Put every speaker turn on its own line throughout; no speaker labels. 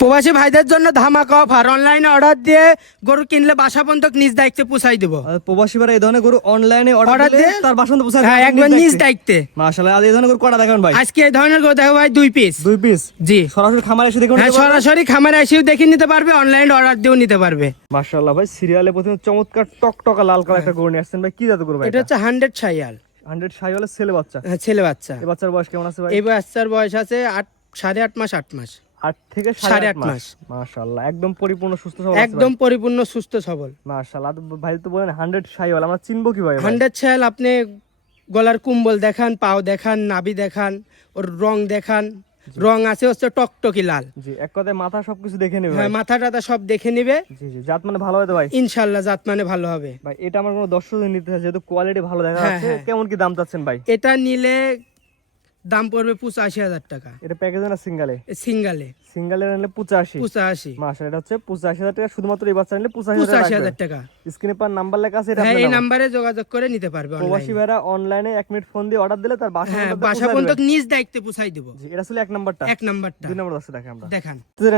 প্রবাসী ভাইদের জন্য ধামাকা অফার। অনলাইনে অর্ডার দিয়ে গরু কিনলে বাসা পর্যন্ত নিজ দায়িত্বে পুষাই দেবো।
আর প্রবাসী ভাই এই ধরনের গরু অনলাইনে অর্ডার
দিয়ে-
তার বাসন্ত পোষা
হ্যাঁ একবার নিজ দায়িত্বে।
মাশাআল্লাহ আজ এই ধরনের গরু কটা দেখেন ভাই?
আজকে এই ধরনের গরু দেখো ভাই দুই পিস
দুই পিস
জি।
সরাসরি খামারে এসে দেখুন
হ্যাঁ সরাসরি খামারে এসেও দেখে নিতে পারবে অনলাইনে অর্ডার দিয়েও নিতে পারবে।
মাশাআল্লাহ ভাই সিরিয়ালে প্রথমে চমৎকার টকটকা লাল কালার একটা গরু নিয়ে আসছেন ভাই কি জাত গরু ভাই
এটা হচ্ছে হান্ড্রেড ছাইয়াল
হান্ড্রেড সাই হলে ছেলে বাচ্চা।
হ্যাঁ, ছেলে বাচ্চা।
এই বাচ্চার বয়স কেমন আছে ভাই?
এই বাচ্চার বয়স আছে আট সাড়ে আট মাস আট মাস।
আট থেকে
সাড়ে
সাড়ে
আট
আট মাস। মাশাআল্লাহ একদম পরিপূর্ণ সুস্থ সবল
একদম পরিপূর্ণ সুস্থ সবল।
মাশাআল্লাহ ভাই তো বলেন হান্ড্রেড সাই আমরা চিনবো কি ভাই? ভাই?
হান্ড্রেড ছায়াল আপনি গলার কুম্বল দেখান পাও দেখান নাভি দেখান ওর রং দেখান। রং আছে হচ্ছে টকটকি লাল।
জি এক কথায় মাথা সবকিছু দেখে নেবে
হ্যাঁ। মাথা টাথা সব দেখে নিবে।
জি জি জাত মানে ভালো তো ভাই?
ইনশাল্লাহ জাত মানে ভালো হবে।
ভাই এটা আমার কোনো দর্শক নিতে চাই যেহেতু কোয়ালিটি ভালো দেখা
হ্যাঁ,
যাচ্ছে
হ্যাঁ।
কেমন কি দাম চাচ্ছেন ভাই?
এটা নিলে দাম পড়বে পঁচাশি হাজার টাকা।
এটা প্যাকেজ না সিঙ্গালে
সিঙ্গালে।
সিঙ্গালে নিলে পঁচাশি।
পঁচাশি।
মাস এটা হচ্ছে পঁচাশি হাজার টাকা শুধুমাত্র এই বাচ্চা নিলে পঁচাশি হাজার
পঁচাশি
টাকা
হাজার টাকা।
স্ক্রিনে পার নাম্বার লেখা আছে
হ্যাঁ এই
নাম্বারে
যোগাযোগ করে নিতে পারবে
প্রবাসী ভাইরা অনলাইনে এক মিনিট ফোন দিয়ে অর্ডার দিলে তার বাসা
হ্যাঁ
পর্যন্ত
বাসা পর্যন্ত নিজ দায়িত্বে পুষাই দেবো।
এটা ছিল এক নাম্বারটা
এক নাম্বারটা
দুই নম্বর দশটা দেখে আমরা।
দেখান।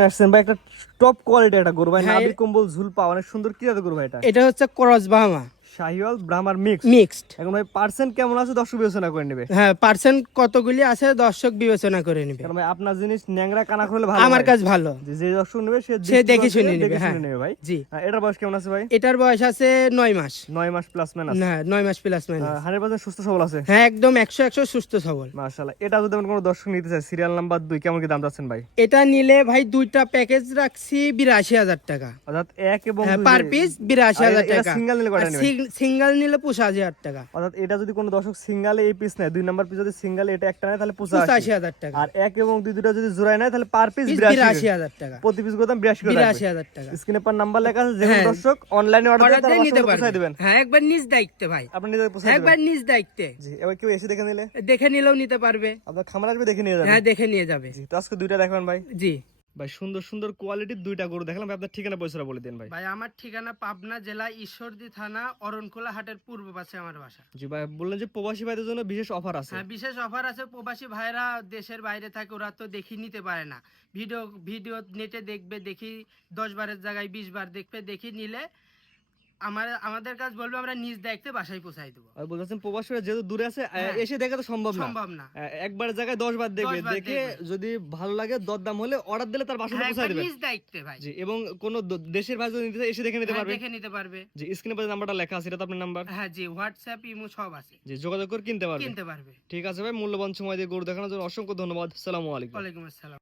আসছেন ভাই একটা টপ কোয়ালিটি একটা গরু ভাই
হ্যাঁ,
নাবির কম্বল ঝুলপা অনেক সুন্দর কি জাতের গরু ভাই এটা?
এটা হচ্ছে ক্রস বাহামা
শাহিওয়াল ব্রাহ্মার মিক্স
মিক্সড
এখন ভাই পার্সেন্ট কেমন আছে দর্শক বিবেচনা করে নেবে?
হ্যাঁ পার্সেন্ট কতগুলি আছে দর্শক বিবেচনা করে নেবে।
কারণ ভাই আপনার জিনিস ন্যাংরা কানা করলে ভালো
আমার
হয়।
ভালো।
যে দর্শক নেবে সে
সে দেখে শুনে নেবে, হ্যাঁ।
নেবে ভাই।
জি।
হ্যাঁ, এটার বয়স কেমন আছে ভাই?
এটার বয়স আছে নয় মাস।
নয় মাস প্লাস ম্যান
না নয় মাস প্লাস মাইনাস
হান্ড্রেড পার্সেন্ট সুস্থ সবল আছে?
হ্যাঁ একদম একশো একশো সুস্থ সবল।
মাশাআল্লাহ। এটা যদি আমার কোনো দর্শক নিতে চায় সিরিয়াল নাম্বার দুই কেমন কি দাম যাচ্ছেন ভাই?
এটা নিলে ভাই দুইটা প্যাকেজ রাখছি বিরাশি হাজার টাকা।
অর্থাৎ এক এবং
হ্যাঁ পার পিস বিরাশি
আর
হাজার
এটা
টাকা।
single নিলে কয়টা নেবে?
সিঙ্গেল নিলে পঁচাশি হাজার টাকা।
অর্থাৎ এটা যদি কোনো দর্শক সিঙ্গালে এই পিস নেয় দুই নাম্বার পিস যদি সিঙ্গালে এটা একটা নেয় তাহলে পঁচাশি
হাজার টাকা।
আর এক এবং দুই দুটো যদি জোড়ায় নেয় তাহলে পার পিস বিরাশি
হাজার টাকা।
প্রতি পিস দাম বিরাশি
বিরাশি হাজার টাকা।
স্ক্রিনে পার নাম্বার লেখা আছে যে
হ্যাঁ।
দর্শক অনলাইনে অর্ডার দিয়ে
দিয়ে নিতে
তার পৌঁছায়
পারবে।
দিবেন।
হ্যাঁ একবার নিজ দায়িত্বে ভাই।
আপনি নিজে পৌঁছায়
একবার নিজ দায়িত্বে।
জি এবার কেউ এসে দেখে নিলে?
দেখে নিলেও নিতে পারবে।
আপনার খামার আসবে দেখে নিয়ে যাবেন
হ্যাঁ দেখে নিয়ে যাবে।
জি তো আজকে দুইটা দেখবেন ভাই।
জি।
ভাই সুন্দর সুন্দর কোয়ালিটির দুইটা গরু দেখলাম। ভাই আপনার ঠিকানা পয়সা বলে দিন ভাই।
ভাই আমার ঠিকানা পাবনা জেলা ঈশ্বরদী থানা অরণকোলা হাটের পূর্ব পাশে আমার বাসা।
জি ভাই বললেন যে প্রবাসী ভাইদের জন্য বিশেষ অফার আছে।
হ্যাঁ বিশেষ অফার আছে। প্রবাসী ভাইরা দেশের বাইরে থাকে ওরা তো দেখি নিতে পারে না। ভিডিও ভিডিও নেটে দেখবে দেখি দশ বারের জায়গায় বিশ বার দেখবে দেখি নিলে আমার আমাদের কাজ বলবে আমরা নিজ দায়িত্বে বাসায় পৌঁছাই দেবো।
আর বলতেছেন যেহেতু দূরে আছে
হ্যাঁ।
এসে দেখা তো সম্ভব না।
সম্ভব না।
একবার জায়গায় দশ বার দেখবে। দেখে যদি ভালো লাগে দরদাম হলে অর্ডার দিলে তার বাসায়
হ্যাঁ, একবার
দেবে।
নিজ দায়িত্বে ভাই।
জি এবং কোন দেশের ভাই যদি নিতে এসে দেখে নিতে
হ্যাঁ,
পারবে।
দেখে নিতে পারবে।
জি স্ক্রিনে পাশে নাম্বারটা লেখা আছে এটা তো আপনার নাম্বার
হ্যাঁ জি হোয়াটসঅ্যাপ ইমো সব আছে।
জি যোগাযোগ করে কিনতে পারবে।
কিনতে পারবে।
ঠিক আছে ভাই মূল্যবান সময় দিয়ে গরু দেখানোর জন্য অসংখ্য ধন্যবাদ। সালামু আলাইকুম।
ওয়ালাইকুম আসসালাম।